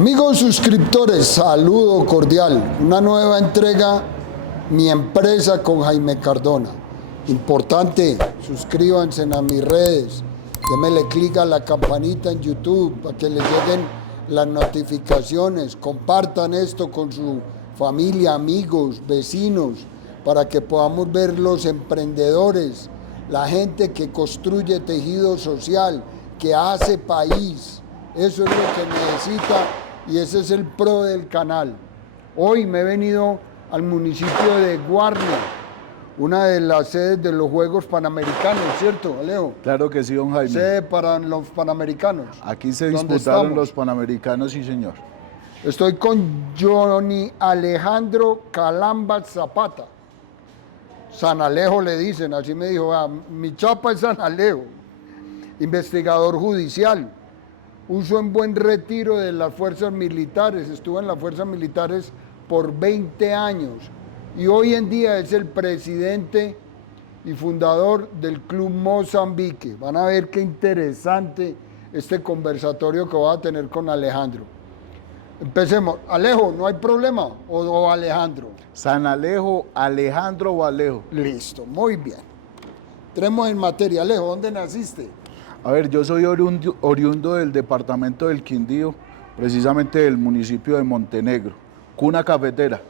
Amigos suscriptores, saludo cordial. Una nueva entrega, Mi Empresa con Jaime Cardona. Importante, suscríbanse a mis redes, démele clic a la campanita en YouTube para que les lleguen las notificaciones. Compartan esto con su familia, amigos, vecinos, para que podamos ver los emprendedores, la gente que construye tejido social, que hace país. Eso es lo que necesita y ese es el pro del canal. Hoy me he venido al municipio de Guarne, una de las sedes de los Juegos Panamericanos, ¿cierto, Alejo? Claro que sí, don Jaime. Sede para los Panamericanos. Aquí se disputaron los Panamericanos, sí, señor. Estoy con Johnny Alejandro Calamba Zapata. San Alejo le dicen, así me dijo, mi chapa es San Alejo. Investigador judicial. Uso en buen retiro de las fuerzas militares. Estuvo en las fuerzas militares por 20 años. Y hoy en día es el presidente y fundador del Club Mozambique. Van a ver qué interesante este conversatorio que voy a tener con Alejandro. Empecemos. Alejo, ¿no hay problema? ¿O Alejandro? San Alejo, Alejandro o Alejo. Listo, muy bien. Entremos en materia. Alejo, ¿dónde naciste? A ver, yo soy oriundo del departamento del Quindío, precisamente del municipio de Montenegro, cuna cafetera.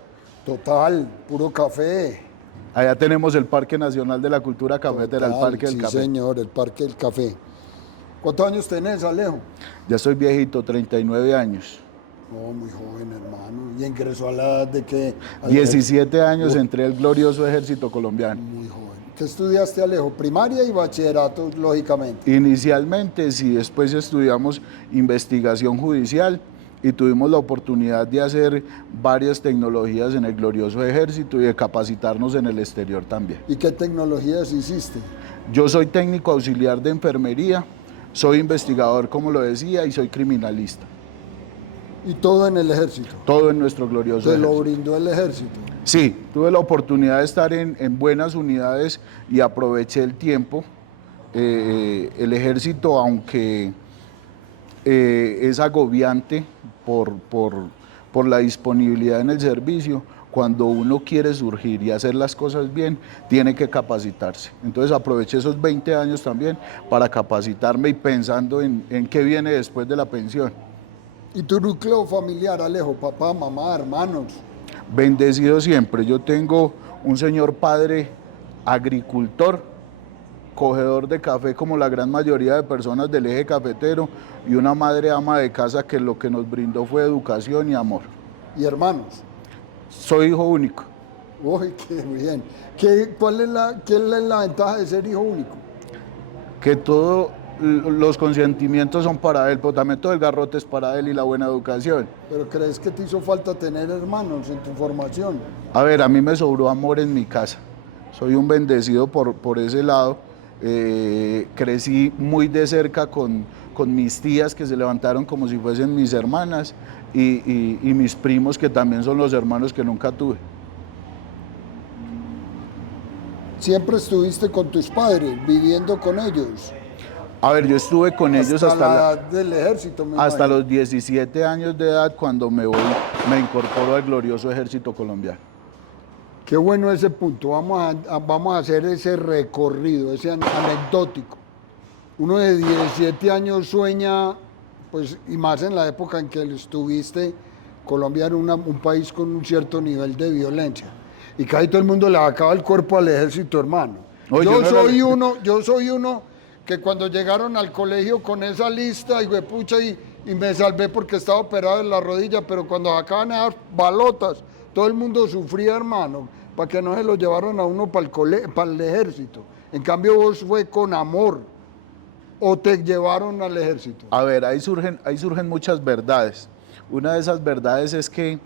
Total, puro café. Allá tenemos el Parque Nacional de la Cultura Cafetera, el Parque del Café. Sí, señor, el Parque del Café. ¿Cuántos años tenés, Alejo? Ya soy viejito, 39 años. No, muy joven, hermano. ¿Y ingresó a la edad de qué? 17 años entré al glorioso ejército colombiano. Muy joven. ¿Qué estudiaste, Alejo? Primaria y bachillerato, lógicamente. Inicialmente, sí, después estudiamos investigación judicial y tuvimos la oportunidad de hacer varias tecnologías en el glorioso ejército y de capacitarnos en el exterior también. ¿Y qué tecnologías hiciste? Yo soy técnico auxiliar de enfermería, soy investigador, como lo decía, y soy criminalista. ¿Y todo en el ejército? Todo en nuestro glorioso ejército. ¿Te lo brindó el ejército? Sí, tuve la oportunidad de estar en buenas unidades y aproveché el tiempo. El ejército, aunque es agobiante por la disponibilidad en el servicio, cuando uno quiere surgir y hacer las cosas bien, tiene que capacitarse. Entonces aproveché esos 20 años también para capacitarme y pensando en qué viene después de la pensión. ¿Y tu núcleo familiar, Alejo? Papá, mamá, hermanos. Bendecido siempre. Yo tengo un señor padre agricultor, cogedor de café como la gran mayoría de personas del eje cafetero, y una madre ama de casa que lo que nos brindó fue educación y amor. ¿Y hermanos? Soy hijo único. Uy, qué bien. ¿Cuál es la ventaja de ser hijo único? Que todos los consentimientos son para él, pero también todo el garrote es para él y la buena educación. ¿Pero crees que te hizo falta tener hermanos en tu formación? A ver, a mí me sobró amor en mi casa. Soy un bendecido por ese lado. Crecí muy de cerca con mis tías que se levantaron como si fuesen mis hermanas y mis primos que también son los hermanos que nunca tuve. ¿Siempre estuviste con tus padres, viviendo con ellos? A ver, yo estuve con ellos hasta la edad del ejército, hasta los 17 años de edad, cuando me incorporo al glorioso ejército colombiano. Qué bueno ese punto. Vamos a hacer ese recorrido, ese anecdótico. Uno de 17 años sueña, pues, y más en la época en que estuviste, Colombia era un país con un cierto nivel de violencia. Y casi todo el mundo le acaba el cuerpo al ejército, hermano. Yo soy uno que cuando llegaron al colegio con esa lista, y me salvé porque estaba operado en la rodilla, pero cuando acaban de dar balotas, todo el mundo sufría, hermano, para que no se lo llevaron a uno para el ejército. En cambio, vos fue con amor, o te llevaron al ejército. A ver, ahí surgen muchas verdades. Una de esas verdades es que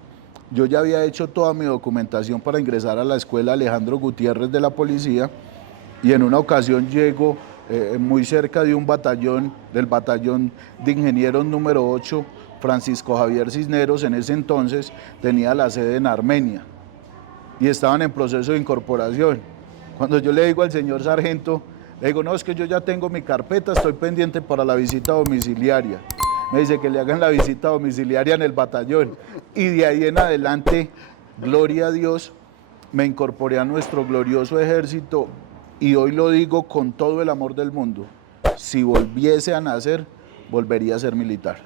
yo ya había hecho toda mi documentación para ingresar a la escuela Alejandro Gutiérrez de la policía, y en una ocasión llego muy cerca de un batallón, del batallón de ingenieros número 8, Francisco Javier Cisneros. En ese entonces tenía la sede en Armenia y estaban en proceso de incorporación. Cuando yo le digo al señor sargento, le digo, no, es que yo ya tengo mi carpeta, estoy pendiente para la visita domiciliaria. me dice que le hagan la visita domiciliaria en el batallón. Y de ahí en adelante, gloria a Dios, me incorporé a nuestro glorioso ejército y hoy lo digo con todo el amor del mundo. Si volviese a nacer, volvería a ser militar.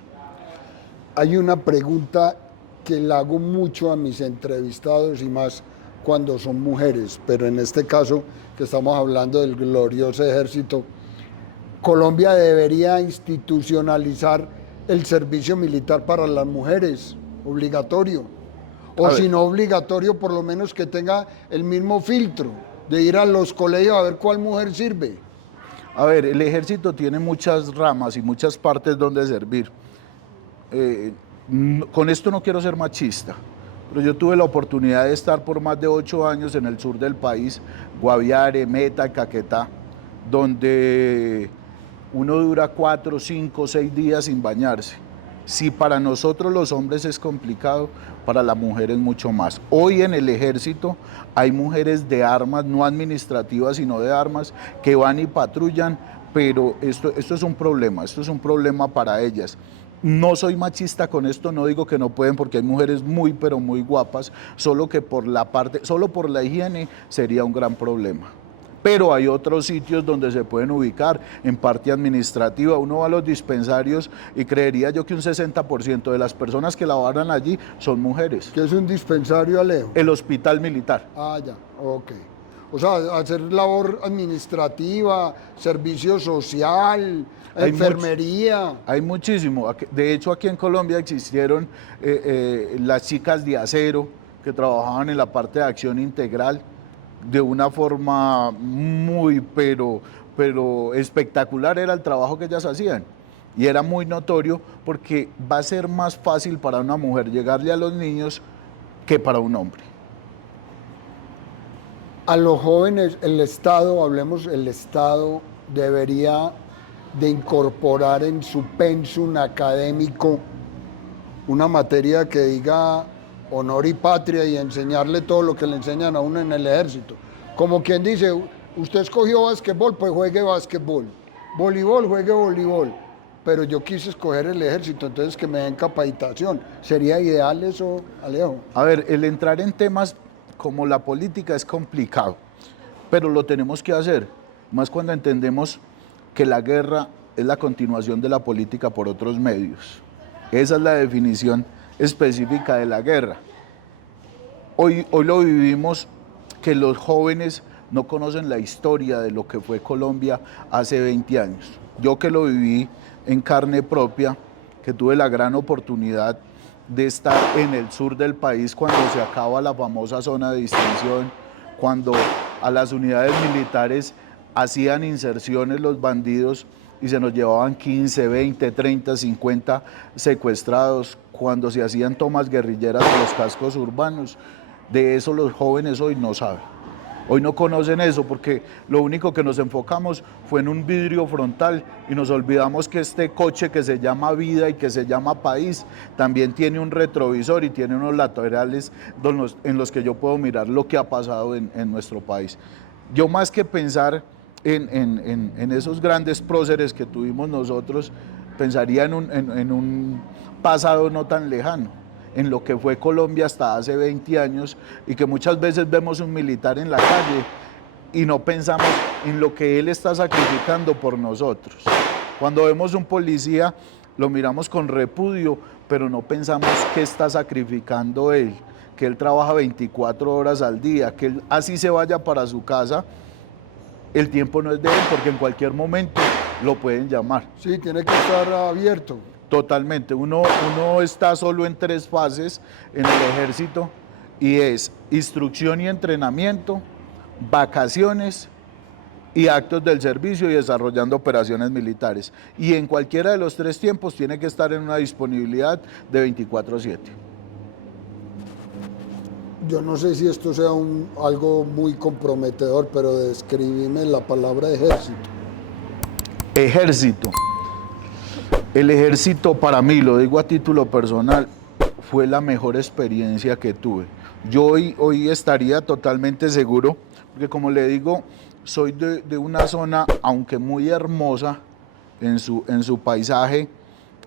Hay una pregunta que le hago mucho a mis entrevistados y más cuando son mujeres, pero en este caso que estamos hablando del glorioso ejército, ¿Colombia debería institucionalizar el servicio militar para las mujeres, obligatorio? O si no obligatorio, por lo menos que tenga el mismo filtro de ir a los colegios a ver cuál mujer sirve. A ver, el ejército tiene muchas ramas y muchas partes donde servir. Con esto no quiero ser machista, pero yo tuve la oportunidad de estar por más de 8 años en el sur del país, Guaviare, Meta, Caquetá, donde uno dura 4, 5, 6 días sin bañarse. Si para nosotros los hombres es complicado, para la mujer es mucho más. Hoy en el ejército hay mujeres de armas, no administrativas, sino de armas, que van y patrullan, pero esto es un problema para ellas. No soy machista con esto, no digo que no pueden porque hay mujeres muy pero muy guapas, solo que solo por la higiene sería un gran problema. Pero hay otros sitios donde se pueden ubicar en parte administrativa. Uno va a los dispensarios y creería yo que un 60% de las personas que laboran allí son mujeres. ¿Qué es un dispensario, Alejo? El hospital militar. Ah, ya, ok. O sea, hacer labor administrativa, servicio social, enfermería. Hay muchísimo. De hecho, aquí en Colombia existieron las chicas de acero que trabajaban en la parte de acción integral de una forma muy, pero espectacular era el trabajo que ellas hacían. Y era muy notorio porque va a ser más fácil para una mujer llegarle a los niños que para un hombre. A los jóvenes, el Estado debería de incorporar en su pensum académico una materia que diga honor y patria y enseñarle todo lo que le enseñan a uno en el ejército. Como quien dice, usted escogió básquetbol, pues juegue básquetbol. Voleibol, juegue voleibol. Pero yo quise escoger el ejército, entonces que me den capacitación. ¿Sería ideal eso, Alejo? A ver, el entrar en temas como la política es complicado, pero lo tenemos que hacer, más cuando entendemos que la guerra es la continuación de la política por otros medios. Esa es la definición específica de la guerra. Hoy lo vivimos que los jóvenes no conocen la historia de lo que fue Colombia hace 20 años. Yo que lo viví en carne propia, que tuve la gran oportunidad de estar en el sur del país cuando se acaba la famosa zona de distinción, cuando a las unidades militares hacían inserciones los bandidos y se nos llevaban 15, 20, 30, 50 secuestrados, cuando se hacían tomas guerrilleras de los cascos urbanos. De eso los jóvenes hoy no saben. Hoy no conocen eso porque lo único que nos enfocamos fue en un vidrio frontal y nos olvidamos que este coche que se llama vida y que se llama país también tiene un retrovisor y tiene unos laterales en los que yo puedo mirar lo que ha pasado en nuestro país. Yo más que pensar en esos grandes próceres que tuvimos nosotros, pensaría en un pasado no tan lejano, en lo que fue Colombia hasta hace 20 años y que muchas veces vemos un militar en la calle y no pensamos en lo que él está sacrificando por nosotros. Cuando vemos un policía lo miramos con repudio, pero no pensamos qué está sacrificando él, que él trabaja 24 horas al día, que él así se vaya para su casa, el tiempo no es de él porque en cualquier momento lo pueden llamar. Sí, tiene que estar abierto. Totalmente, uno está solo en 3 fases en el ejército y es instrucción y entrenamiento, vacaciones y actos del servicio y desarrollando operaciones militares. Y en cualquiera de los 3 tiempos tiene que estar en una disponibilidad de 24/7. Yo no sé si esto sea algo muy comprometedor, pero describime la palabra ejército. Ejército. El ejército para mí, lo digo a título personal, fue la mejor experiencia que tuve. Yo hoy estaría totalmente seguro, porque como le digo, soy de una zona, aunque muy hermosa en su paisaje,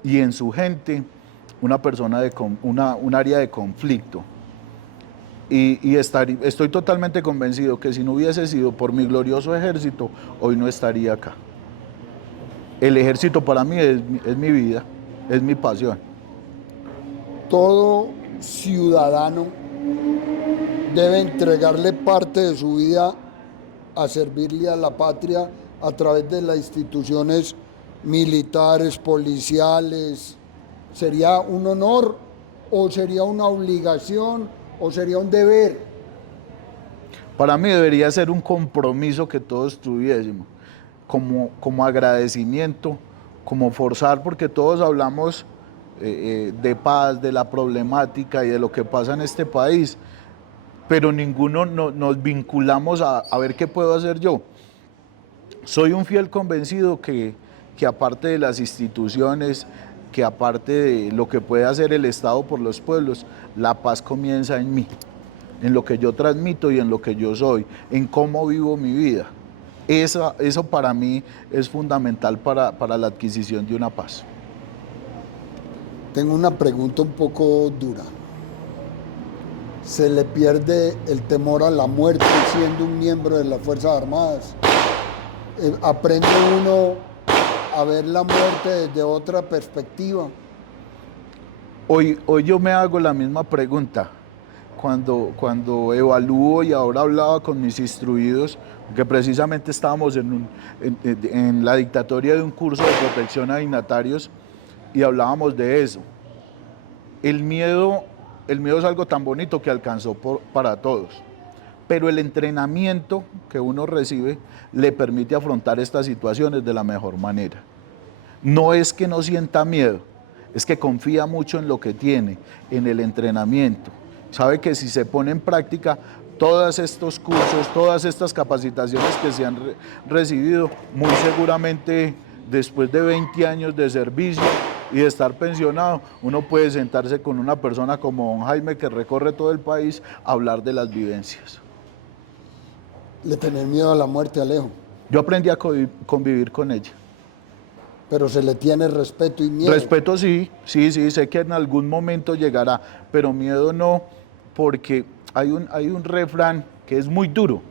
y en su gente una persona un área de conflicto. Y estoy totalmente convencido que si no hubiese sido por mi glorioso ejército, hoy no estaría acá. El ejército para mí es mi vida, es mi pasión. Todo ciudadano debe entregarle parte de su vida a servirle a la patria a través de las instituciones militares, policiales. ¿Sería un honor o sería una obligación o sería un deber? Para mí debería ser un compromiso que todos tuviésemos, como agradecimiento, como forzar, porque todos hablamos de paz, de la problemática y de lo que pasa en este país, pero ninguno nos vinculamos a ver qué puedo hacer yo. Soy un fiel convencido que aparte de las instituciones, que aparte de lo que puede hacer el Estado por los pueblos, la paz comienza en mí, en lo que yo transmito y en lo que yo soy, en cómo vivo mi vida. Eso para mí es fundamental para la adquisición de una paz. Tengo una pregunta un poco dura. ¿Se le pierde el temor a la muerte siendo un miembro de las Fuerzas Armadas? ¿Aprende uno a ver la muerte desde otra perspectiva? Hoy yo me hago la misma pregunta. Cuando evalúo y ahora hablaba con mis instruidos, que precisamente estábamos en la dictatoria de un curso de protección a dignatarios y hablábamos de eso. El miedo es algo tan bonito que alcanzó para todos, pero el entrenamiento que uno recibe le permite afrontar estas situaciones de la mejor manera. No es que no sienta miedo, es que confía mucho en lo que tiene, en el entrenamiento. Sabe que si se pone en práctica todos estos cursos, todas estas capacitaciones que se han recibido, muy seguramente después de 20 años de servicio y de estar pensionado, uno puede sentarse con una persona como don Jaime, que recorre todo el país, a hablar de las vivencias. ¿Le tenés miedo a la muerte, Alejo? Yo aprendí a convivir con ella. Pero se le tiene respeto y miedo. Respeto sí, sé que en algún momento llegará, pero miedo no, porque hay un refrán que es muy duro,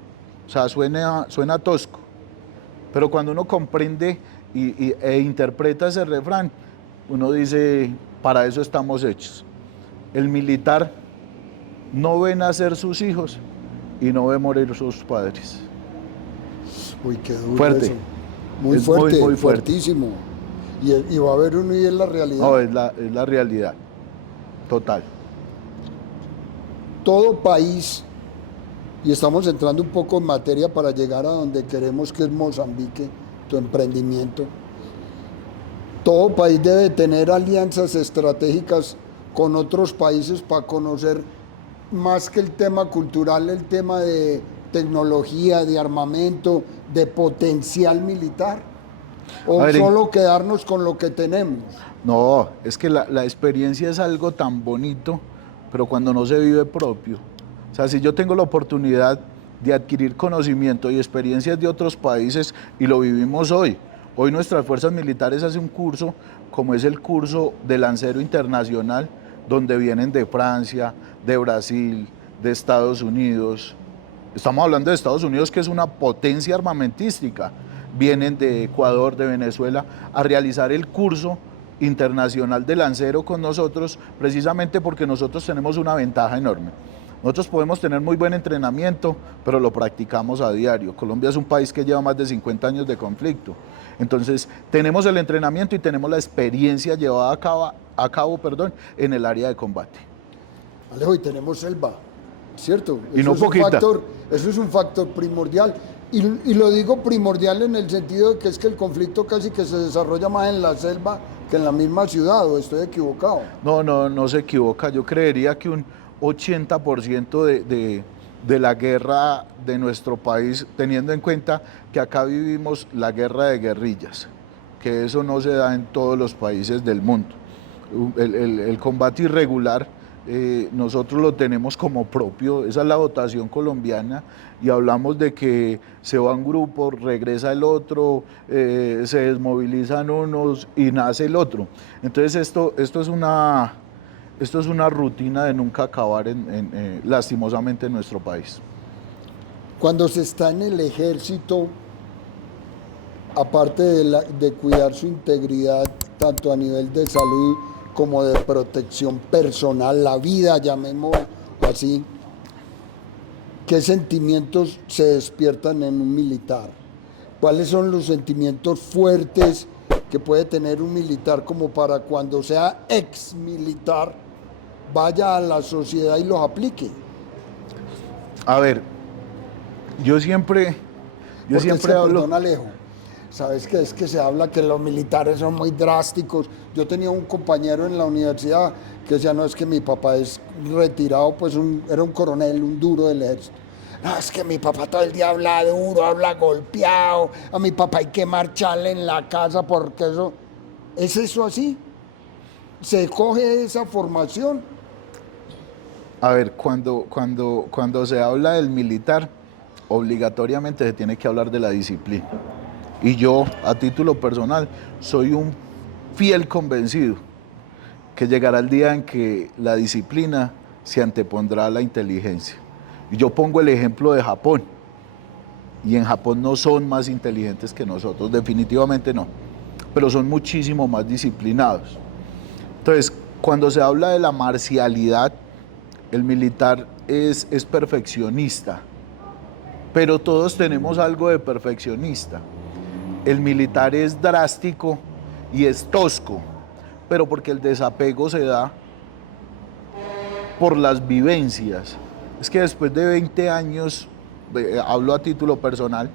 o sea, suena tosco, pero cuando uno comprende e interpreta ese refrán, uno dice, para eso estamos hechos. El militar no ve nacer sus hijos y no ve morir sus padres. Uy, qué duro fuerte. Eso. Muy es fuerte, muy fuerte. Fuertísimo. Y va a haber uno y es la realidad. No, es la realidad, total. Todo país, y estamos entrando un poco en materia para llegar a donde queremos, que es Mozambique, tu emprendimiento. Todo país debe tener alianzas estratégicas con otros países para conocer más que el tema cultural, el tema de tecnología, de armamento, de potencial militar. ¿O solo quedarnos con lo que tenemos? No, es que la experiencia es algo tan bonito, pero cuando no se vive propio. O sea, si yo tengo la oportunidad de adquirir conocimiento y experiencias de otros países y lo vivimos hoy. Hoy nuestras fuerzas militares hacen un curso, como es el curso de lancero internacional, donde vienen de Francia, de Brasil, de Estados Unidos. Estamos hablando de Estados Unidos, que es una potencia armamentística. Vienen de Ecuador, de Venezuela, a realizar el curso internacional de lancero con nosotros, precisamente porque nosotros tenemos una ventaja enorme. Nosotros podemos tener muy buen entrenamiento, pero lo practicamos a diario. Colombia es un país que lleva más de 50 años de conflicto. Entonces, tenemos el entrenamiento y tenemos la experiencia llevada a cabo, en el área de combate. Alejo, y tenemos selva, ¿cierto? Y no poquita. Eso es un factor primordial. Y lo digo primordial en el sentido de que es que el conflicto casi que se desarrolla más en la selva que en la misma ciudad, ¿o estoy equivocado? No se equivoca. Yo creería que un 80% de la guerra de nuestro país, teniendo en cuenta que acá vivimos la guerra de guerrillas, que eso no se da en todos los países del mundo. El combate irregular nosotros lo tenemos como propio, esa es la votación colombiana, y hablamos de que se va un grupo, regresa el otro, se desmovilizan unos y nace el otro. Entonces esto es una rutina de nunca acabar lastimosamente en nuestro país. Cuando se está en el ejército, aparte de cuidar su integridad, tanto a nivel de salud como de protección personal, la vida, llamémoslo así, ¿qué sentimientos se despiertan en un militar? ¿Cuáles son los sentimientos fuertes que puede tener un militar como para cuando sea ex militar vaya a la sociedad y los aplique? A ver, yo siempre hablo. Perdón, Alejo, sabes que es que se habla que los militares son muy drásticos. Yo tenía un compañero en la universidad que decía, no, es que mi papá es retirado, pues era un coronel, un duro del ejército. No, es que mi papá todo el día habla duro, habla golpeado, a mi papá hay que marcharle en la casa porque eso, ¿es eso así? ¿Se coge esa formación? A ver, cuando se habla del militar, obligatoriamente se tiene que hablar de la disciplina. Y yo, a título personal, soy un fiel convencido que llegará el día en que la disciplina se antepondrá a la inteligencia. Y yo pongo el ejemplo de Japón. Y en Japón no son más inteligentes que nosotros, definitivamente no. Pero son muchísimo más disciplinados. Entonces, cuando se habla de la marcialidad, el militar es perfeccionista, pero todos tenemos algo de perfeccionista. El militar es drástico y es tosco, pero porque el desapego se da por las vivencias. Es que después de 20 años, hablo a título personal,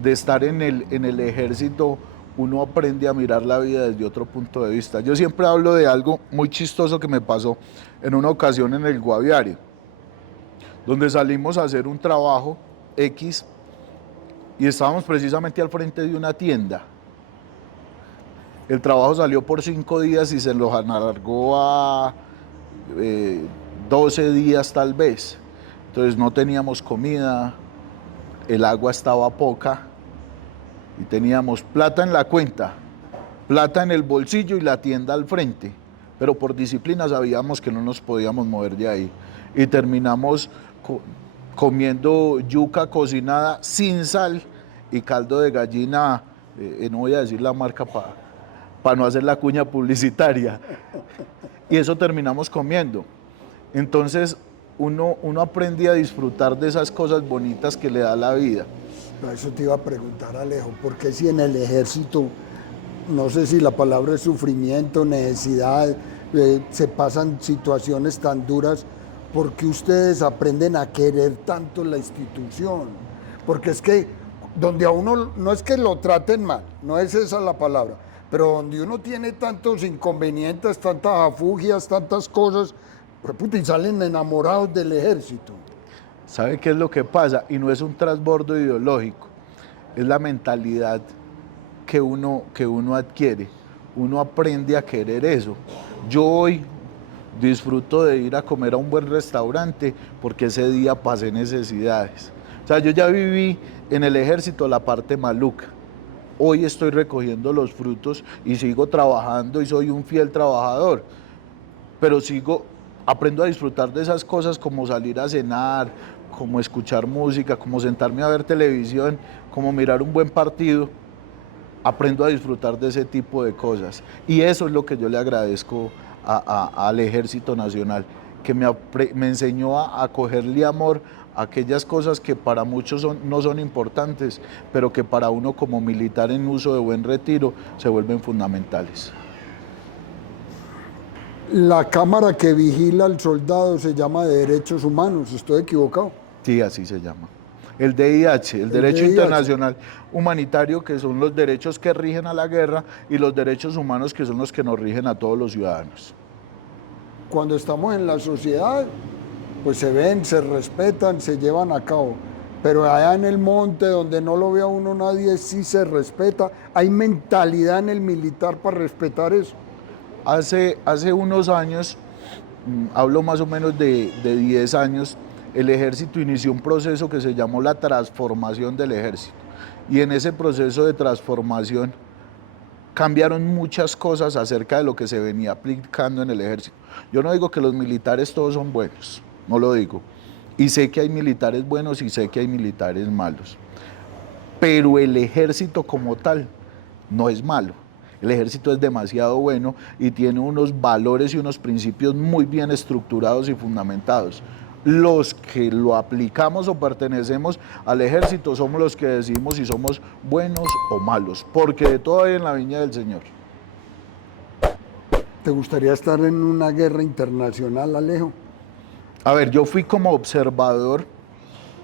de estar en el ejército, uno aprende a mirar la vida desde otro punto de vista. Yo siempre hablo de algo muy chistoso que me pasó en una ocasión en el Guaviare, donde salimos a hacer un trabajo X y estábamos precisamente al frente de una tienda. El trabajo salió por 5 días y se los alargó a 12 días tal vez. Entonces no teníamos comida, el agua estaba poca y teníamos plata en la cuenta, plata en el bolsillo y la tienda al frente. Pero por disciplina sabíamos que no nos podíamos mover de ahí. Y terminamos comiendo yuca cocinada sin sal y caldo de gallina, no voy a decir la marca para no hacer la cuña publicitaria. Y eso terminamos comiendo. Entonces uno aprende a disfrutar de esas cosas bonitas que le da la vida. Eso te iba a preguntar, Alejo, porque si en el ejército, no sé si la palabra es sufrimiento, necesidad, se pasan situaciones tan duras, ¿por qué ustedes aprenden a querer tanto la institución? Porque es que donde a uno, no es que lo traten mal, no es esa la palabra, pero donde uno tiene tantos inconvenientes, tantas afugias, tantas cosas, pues, puta, y salen enamorados del ejército. ¿Sabe qué es lo que pasa? Y no es un trasbordo ideológico, es la mentalidad que uno adquiere. Uno aprende a querer eso. Yo hoy disfruto de ir a comer a un buen restaurante porque ese día pasé necesidades. O sea, yo ya viví en el ejército la parte maluca. Hoy estoy recogiendo los frutos y sigo trabajando y soy un fiel trabajador. Pero aprendo a disfrutar de esas cosas como salir a cenar, como escuchar música, como sentarme a ver televisión, como mirar un buen partido. Aprendo a disfrutar de ese tipo de cosas. Y eso es lo que yo le agradezco al Ejército Nacional, que me enseñó a cogerle amor a aquellas cosas que para muchos no son importantes, pero que para uno como militar en uso de buen retiro se vuelven fundamentales. La cámara que vigila al soldado se llama de Derechos Humanos, ¿estoy equivocado? Sí, así se llama. El DIH, el Derecho Internacional Humanitario, que son los derechos que rigen a la guerra, y los derechos humanos, que son los que nos rigen a todos los ciudadanos. Cuando estamos en la sociedad, pues se ven, se respetan, se llevan a cabo. Pero allá en el monte, donde no lo vea uno nadie, sí se respeta. Hay mentalidad en el militar para respetar eso. Hace unos años hablo más o menos de 10 años, el ejército inició un proceso que se llamó la transformación del ejército. Y en ese proceso de transformación cambiaron muchas cosas acerca de lo que se venía aplicando en el ejército. Yo no digo que los militares todos son buenos, no lo digo. Y sé que hay militares buenos y sé que hay militares malos. Pero el ejército como tal no es malo. El ejército es demasiado bueno y tiene unos valores y unos principios muy bien estructurados y fundamentados. Los que lo aplicamos o pertenecemos al ejército somos los que decidimos si somos buenos o malos, porque de todo hay en la viña del Señor. ¿Te gustaría estar en una guerra internacional, Alejo? A ver, yo fui como observador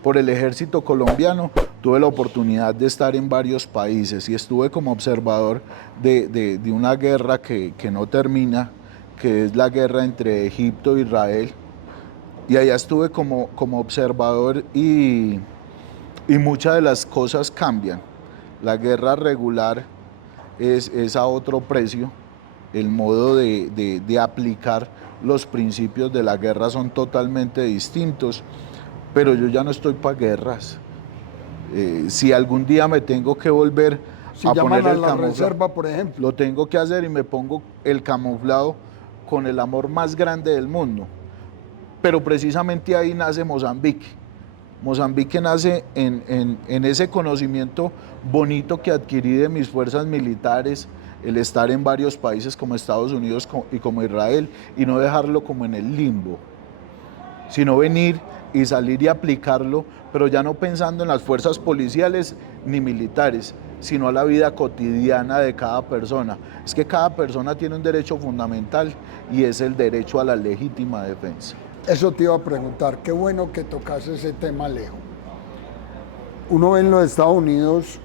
por el ejército colombiano, tuve la oportunidad de estar en varios países y estuve como observador de una guerra que no termina, que es la guerra entre Egipto e Israel. Y allá estuve como observador y muchas de las cosas cambian. La guerra regular es a otro precio, el modo de aplicar los principios de la guerra son totalmente distintos, pero yo ya no estoy para guerras. Si algún día me tengo que volver Si a llaman poner a el la camuflado, reserva, por ejemplo. lo tengo que hacer y me pongo el camuflado con el amor más grande del mundo. Pero precisamente ahí nace Mozambique. Mozambique nace en ese conocimiento bonito que adquirí de mis fuerzas militares, el estar en varios países como Estados Unidos y como Israel, y no dejarlo como en el limbo, sino venir y salir y aplicarlo, pero ya no pensando en las fuerzas policiales ni militares, sino a la vida cotidiana de cada persona. Es que cada persona tiene un derecho fundamental y es el derecho a la legítima defensa. Eso te iba a preguntar, qué bueno que tocas ese tema, Alejo. Uno ve en los Estados Unidos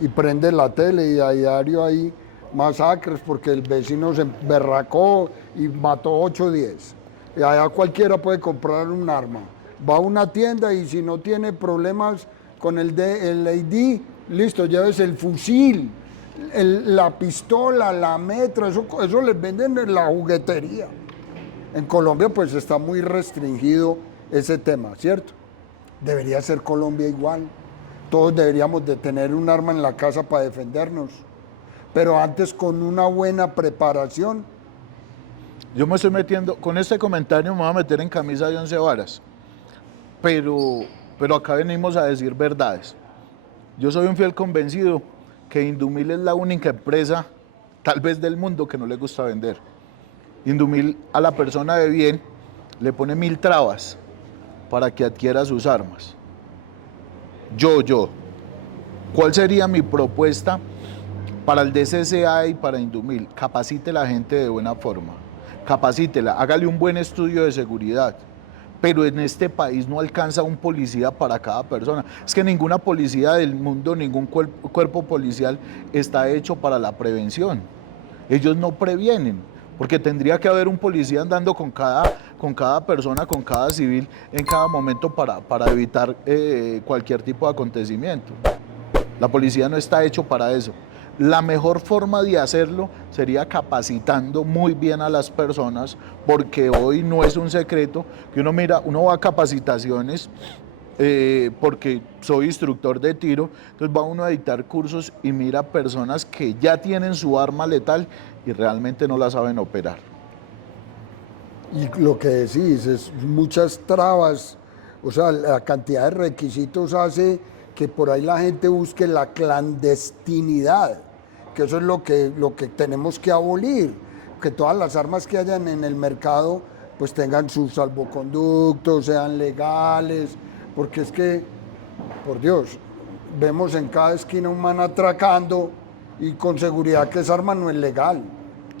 y prende la tele y a diario hay masacres porque el vecino se emberracó y mató 8 o 10. Y allá cualquiera puede comprar un arma. Va a una tienda y si no tiene problemas con el ID, listo, lleves el fusil, la pistola, la metra, eso les venden en la juguetería. En Colombia pues está muy restringido ese tema, ¿cierto? Debería ser Colombia igual. Todos deberíamos de tener un arma en la casa para defendernos, pero antes con una buena preparación. Yo me estoy metiendo, con este comentario me voy a meter en camisa de 11 varas, pero acá venimos a decir verdades. Yo soy un fiel convencido que Indumil es la única empresa, tal vez del mundo, que no le gusta vender. Indumil a la persona de bien le pone 1000 trabas para que adquiera sus armas. ¿Cuál sería mi propuesta para el DCCA y para Indumil? Capacite a la gente de buena forma, capacítela, hágale un buen estudio de seguridad, pero en este país no alcanza un policía para cada persona. Es que ninguna policía del mundo, ningún cuerpo policial está hecho para la prevención. Ellos no previenen, porque tendría que haber un policía andando con cada persona, con cada civil en cada momento para evitar cualquier tipo de acontecimiento. La policía no está hecho para eso. La mejor forma de hacerlo sería capacitando muy bien a las personas, porque hoy no es un secreto que uno va a capacitaciones, porque soy instructor de tiro, entonces va uno a dictar cursos y mira personas que ya tienen su arma letal y realmente no la saben operar. Y lo que decís es muchas trabas, o sea, la cantidad de requisitos hace que por ahí la gente busque la clandestinidad, que eso es lo que tenemos que abolir, que todas las armas que hayan en el mercado pues tengan sus salvoconductos, sean legales, porque es que, por Dios, vemos en cada esquina un man atracando y con seguridad que esa arma no es legal,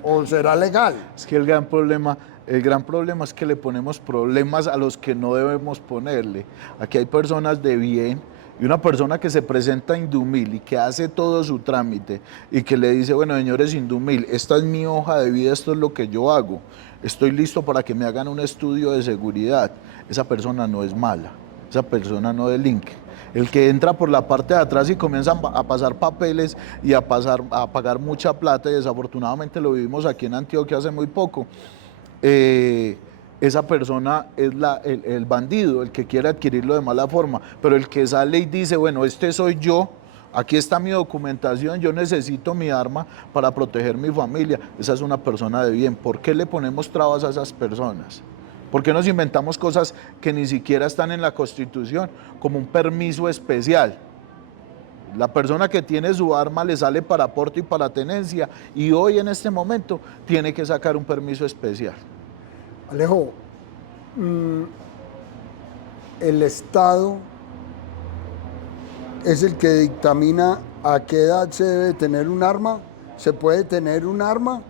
o será legal. Es que el gran problema es que le ponemos problemas a los que no debemos ponerle. Aquí hay personas de bien y una persona que se presenta a Indumil y que hace todo su trámite y que le dice, bueno, señores Indumil, esta es mi hoja de vida, esto es lo que yo hago, estoy listo para que me hagan un estudio de seguridad. Esa persona no es mala, esa persona no delinque. El que entra por la parte de atrás y comienza a pasar papeles y a pagar mucha plata, y desafortunadamente lo vivimos aquí en Antioquia hace muy poco, esa persona es el bandido, el que quiere adquirirlo de mala forma, pero el que sale y dice, bueno, este soy yo, aquí está mi documentación, yo necesito mi arma para proteger mi familia, esa es una persona de bien. ¿Por qué le ponemos trabas a esas personas? ¿Por qué nos inventamos cosas que ni siquiera están en la Constitución, como un permiso especial? La persona que tiene su arma le sale para porte y para tenencia y hoy en este momento tiene que sacar un permiso especial. Alejo, el Estado es el que dictamina a qué edad se debe tener un arma. ¿Se puede tener un arma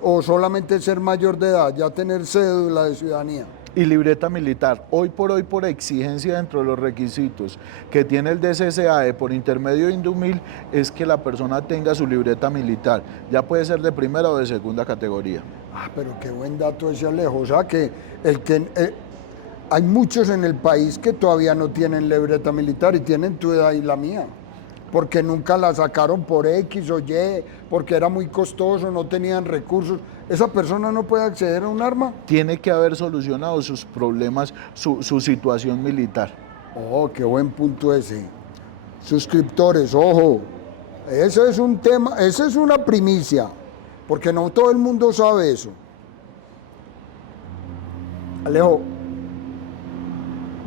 o solamente ser mayor de edad, ya tener cédula de ciudadanía? Y libreta militar. Hoy, por exigencia dentro de los requisitos que tiene el DCCAE por intermedio de Indumil, es que la persona tenga su libreta militar. Ya puede ser de primera o de segunda categoría. Ah, pero qué buen dato ese, Alejo. O sea que hay muchos en el país que todavía no tienen libreta militar y tienen tu edad y la mía, porque nunca la sacaron por X o Y, porque era muy costoso, no tenían recursos. ¿Esa persona no puede acceder a un arma? Tiene que haber solucionado sus problemas, su situación militar. Oh, qué buen punto ese. Suscriptores, ojo, ese es un tema, esa es una primicia, porque no todo el mundo sabe eso. Alejo,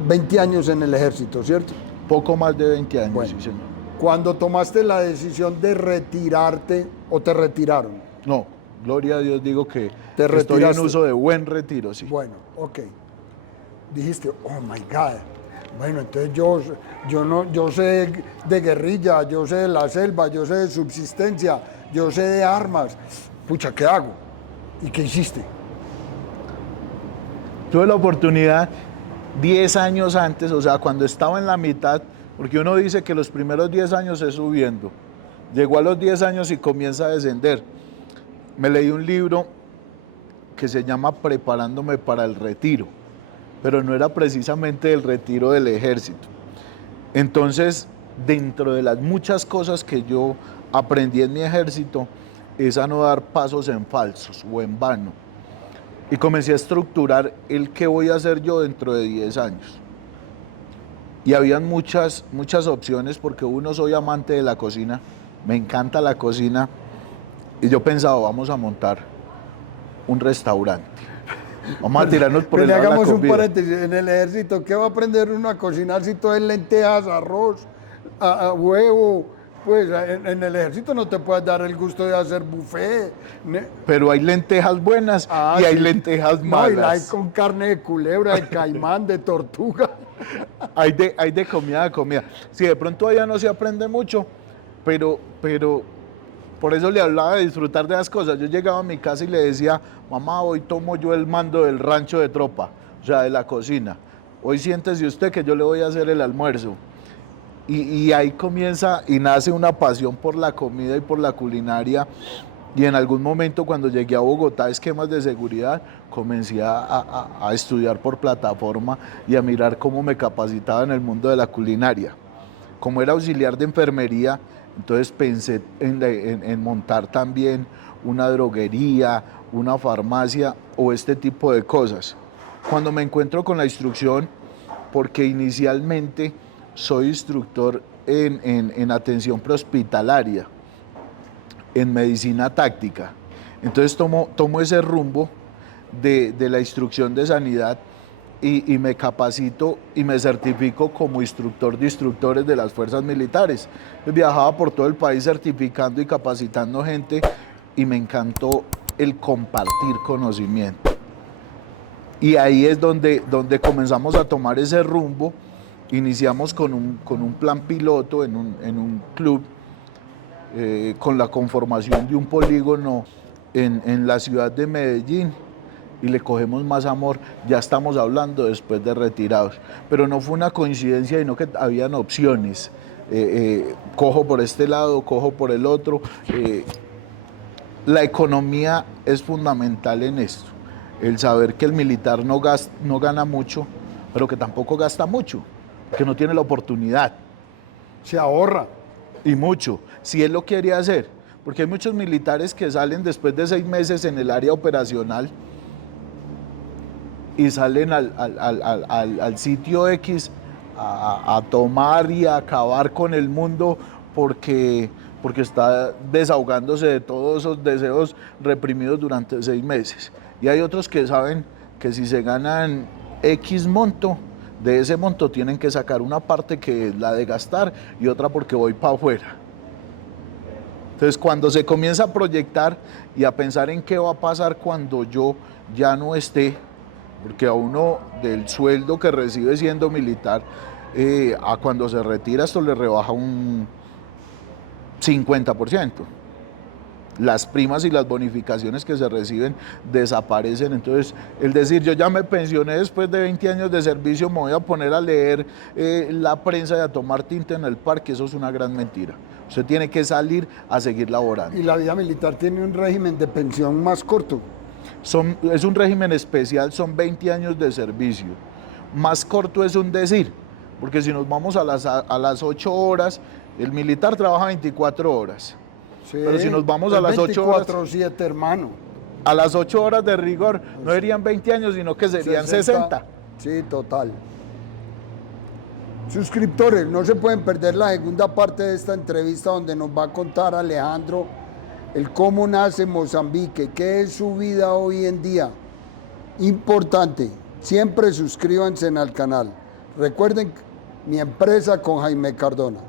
20 años en el ejército, ¿cierto? Poco más de 20 años, Bueno, sí, señor. cuando tomaste la decisión de retirarte, ¿o te retiraron? No, gloria a Dios, digo que ¿Te estoy en retiraste? uso de buen retiro, sí. Bueno, ok. Dijiste, oh my God. Bueno, entonces yo sé de guerrilla, yo sé de la selva, yo sé de subsistencia, yo sé de armas. Pucha, ¿qué hago? ¿Y qué hiciste? Tuve la oportunidad 10 años antes, o sea, cuando estaba en la mitad, porque uno dice que los primeros 10 años es subiendo. Llegó a los 10 años y comienza a descender. Me leí un libro que se llama Preparándome para el retiro, pero no era precisamente el retiro del ejército. Entonces, dentro de las muchas cosas que yo aprendí en mi ejército, es a no dar pasos en falsos o en vano. Y comencé a estructurar el qué voy a hacer yo dentro de 10 años. Y habían muchas opciones, porque uno, soy amante de la cocina, me encanta la cocina, y yo pensaba, vamos a montar un restaurante. Vamos a tirarnos por el lado de la hagamos un comida. paréntesis. En el ejército, ¿qué va a aprender uno a cocinar si todo es lentejas, arroz, a huevo? Pues en el ejército no te puedes dar el gusto de hacer buffet. Pero hay lentejas buenas y hay Sí. lentejas No, y la hay malas. con carne de culebra, de caimán, de tortuga. Hay de comida a comida. Sí, de pronto allá no se aprende mucho, pero por eso le hablaba de disfrutar de las cosas. Yo llegaba a mi casa y le decía, mamá, hoy tomo yo el mando del rancho de tropa, o sea, de la cocina. Hoy siéntese usted que yo le voy a hacer el almuerzo. Y ahí comienza y nace una pasión por la comida y por la culinaria. Y en algún momento, cuando llegué a Bogotá, esquemas de seguridad, comencé a estudiar por plataforma y a mirar cómo me capacitaba en el mundo de la culinaria. Como era auxiliar de enfermería, entonces pensé en montar también una droguería, una farmacia o este tipo de cosas. Cuando me encuentro con la instrucción, porque inicialmente soy instructor en atención prehospitalaria, en medicina táctica. Entonces tomo ese rumbo de la instrucción de sanidad y me capacito y me certifico como instructor de instructores de las fuerzas militares. Yo viajaba por todo el país certificando y capacitando gente y me encantó el compartir conocimiento. Y ahí es donde comenzamos a tomar ese rumbo. Iniciamos con un plan piloto en un club, con la conformación de un polígono en la ciudad de Medellín, y le cogemos más amor. Ya estamos hablando después de retirados, pero no fue una coincidencia, sino que habían opciones. Cojo por este lado, cojo por el otro. La economía es fundamental en esto, el saber que el militar no gana mucho, pero que tampoco gasta mucho, que no tiene la oportunidad. Se ahorra. Y mucho, si él lo quiere hacer, porque hay muchos militares que salen después de 6 meses en el área operacional y salen al sitio X a tomar y a acabar con el mundo porque está desahogándose de todos esos deseos reprimidos durante 6 meses. Y hay otros que saben que si se ganan X monto, de ese monto tienen que sacar una parte que es la de gastar y otra porque voy para afuera. Entonces, cuando se comienza a proyectar y a pensar en qué va a pasar cuando yo ya no esté, porque a uno del sueldo que recibe siendo militar, a cuando se retira esto le rebaja un 50%. Las primas y las bonificaciones que se reciben desaparecen. Entonces, el decir, yo ya me pensioné después de 20 años de servicio, me voy a poner a leer la prensa y a tomar tinta en el parque, eso es una gran mentira. Usted tiene que salir a seguir laborando. Y la vida militar tiene un régimen de pensión más corto. Es un régimen especial, son 20 años de servicio. Más corto es un decir, porque si nos vamos a las 8 horas, el militar trabaja 24 horas. Sí, pero si nos vamos a las 8 horas... 24/7, hermano. A las 8 horas de rigor, no serían 20 años, sino que serían 60. Sí, total. Suscriptores, no se pueden perder la segunda parte de esta entrevista donde nos va a contar Alejandro el cómo nace Mozambique, qué es su vida hoy en día. Importante, siempre suscríbanse al canal. Recuerden, mi empresa con Jaime Cardona.